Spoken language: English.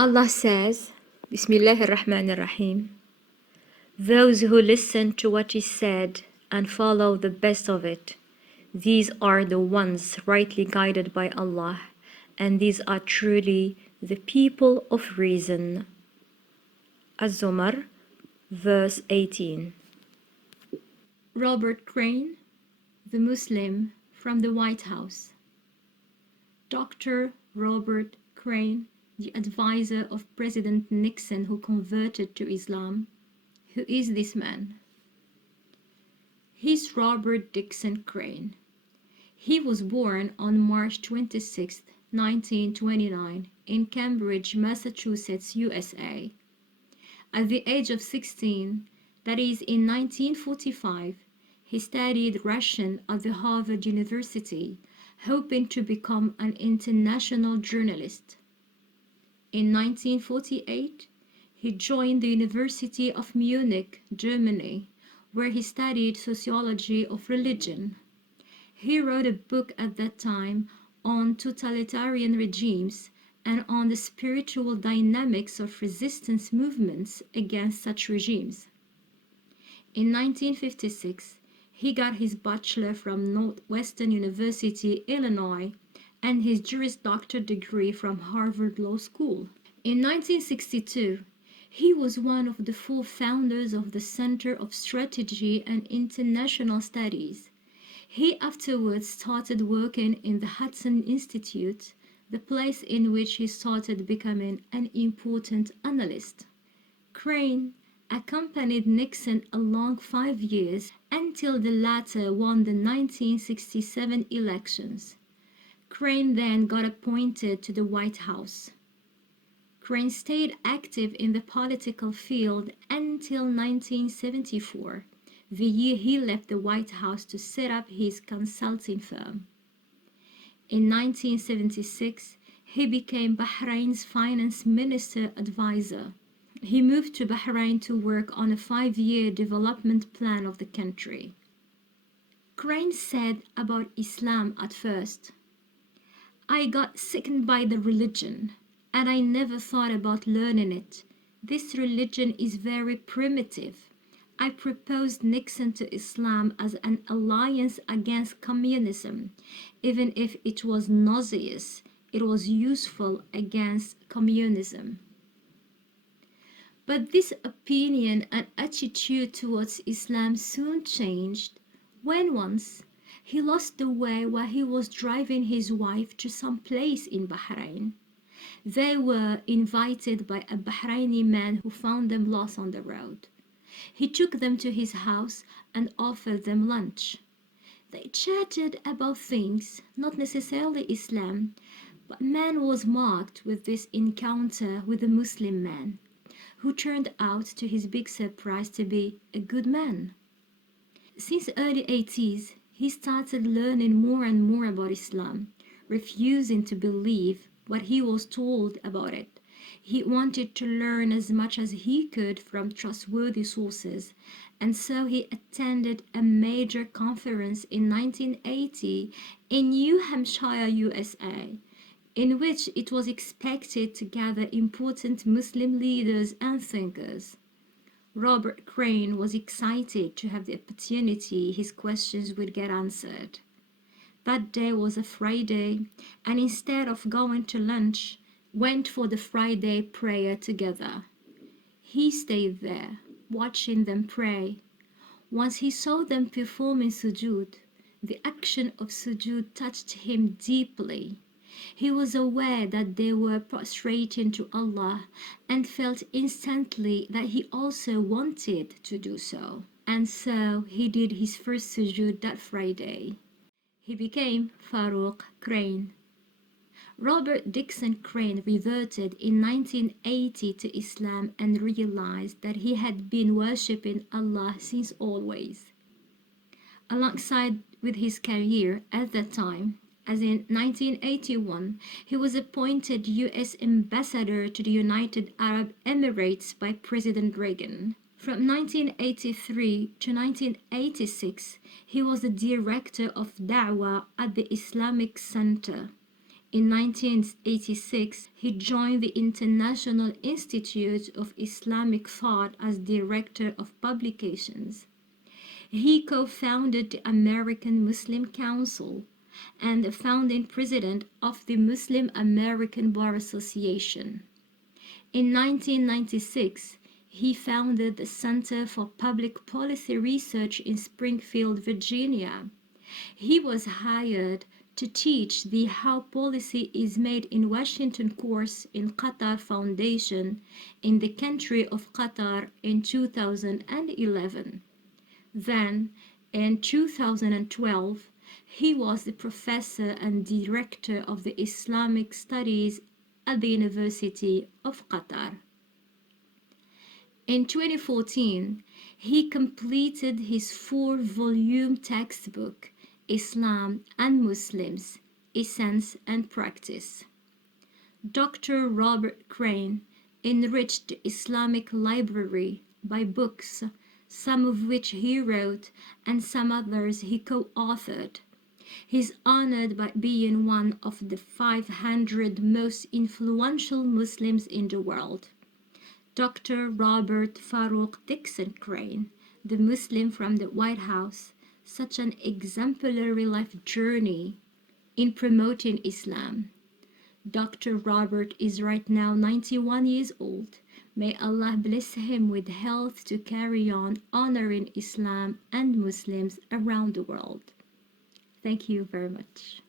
Allah says, Bismillahir Rahmanir Rahim, those who listen to what is said and follow the best of it, these are the ones rightly guided by Allah, and these are truly the people of reason. Az-Zumar, verse 18. Robert Crane, the Muslim from the White House. Dr. Robert Crane, the advisor of President Nixon who converted to Islam. Who is this man? He's Robert Dixon Crane. He was born on March 26, 1929, in Cambridge, Massachusetts, USA. At the age of 16, that is in 1945, he studied Russian at the Harvard University, hoping to become an international journalist. In 1948, he joined the University of Munich, Germany, where he studied sociology of religion. He wrote a book at that time on totalitarian regimes and on the spiritual dynamics of resistance movements against such regimes. In 1956, he got his bachelor from Northwestern University, Illinois, and his Juris Doctor degree from Harvard Law School. In 1962, he was one of the 4 founders of the Center of Strategy and International Studies. He afterwards started working in the Hudson Institute, the place in which he started becoming an important analyst. Crane accompanied Nixon along 5 years until the latter won the 1967 elections. Crane then got appointed to the White House. Crane stayed active in the political field until 1974, the year he left the White House to set up his consulting firm. In 1976, he became Bahrain's finance minister advisor. He moved to Bahrain to work on a 5-year development plan of the country. Crane said about Islam at first, "I got sickened by the religion, and I never thought about learning it. This religion is very primitive. I proposed Nixon to Islam as an alliance against communism. Even if it was nauseous, it was useful against communism." But this opinion and attitude towards Islam soon changed when once he lost the way while he was driving his wife to some place in Bahrain. They were invited by a Bahraini man who found them lost on the road. He took them to his house and offered them lunch. They chatted about things, not necessarily Islam, but man was marked with this encounter with a Muslim man, who turned out to his big surprise to be a good man. Since the early 80s, he started learning more and more about Islam, refusing to believe what he was told about it. He wanted to learn as much as he could from trustworthy sources, and so he attended a major conference in 1980 in New Hampshire, USA, in which it was expected to gather important Muslim leaders and thinkers. Robert Crane was excited to have the opportunity his questions would get answered. That day was a Friday, and instead of going to lunch, went for the Friday prayer together. He stayed there, watching them pray. Once he saw them performing sujood, the action of sujood touched him deeply. He was aware that they were prostrating to Allah and felt instantly that he also wanted to do so. And so he did his first sujood that Friday. He became Farouk Crane. Robert Dixon Crane reverted in 1980 to Islam and realized that he had been worshipping Allah since always. Alongside with his career at that time, as in 1981, he was appointed U.S. Ambassador to the United Arab Emirates by President Reagan. From 1983 to 1986, he was the director of Da'wah at the Islamic Center. In 1986, he joined the International Institute of Islamic Thought as Director of Publications. He co-founded the American Muslim Council and the founding president of the Muslim American Bar Association. In 1996, he founded the Center for Public Policy Research in Springfield, Virginia. He was hired to teach the How Policy is Made in Washington course in Qatar Foundation in the country of Qatar in 2011. Then, in 2012, he was the professor and director of the Islamic Studies at the University of Qatar. In 2014, he completed his 4-volume textbook, Islam and Muslims, Essence and Practice. Dr. Robert Crane enriched the Islamic library by books, some of which he wrote and some others he co-authored. He's honored by being one of the 500 most influential Muslims in the world. Dr. Robert Farouk Dixon Crane, the Muslim from the White House, such an exemplary life journey in promoting Islam. Dr. Robert is right now 91 years old. May Allah bless him with health to carry on honoring Islam and Muslims around the world. Thank you very much.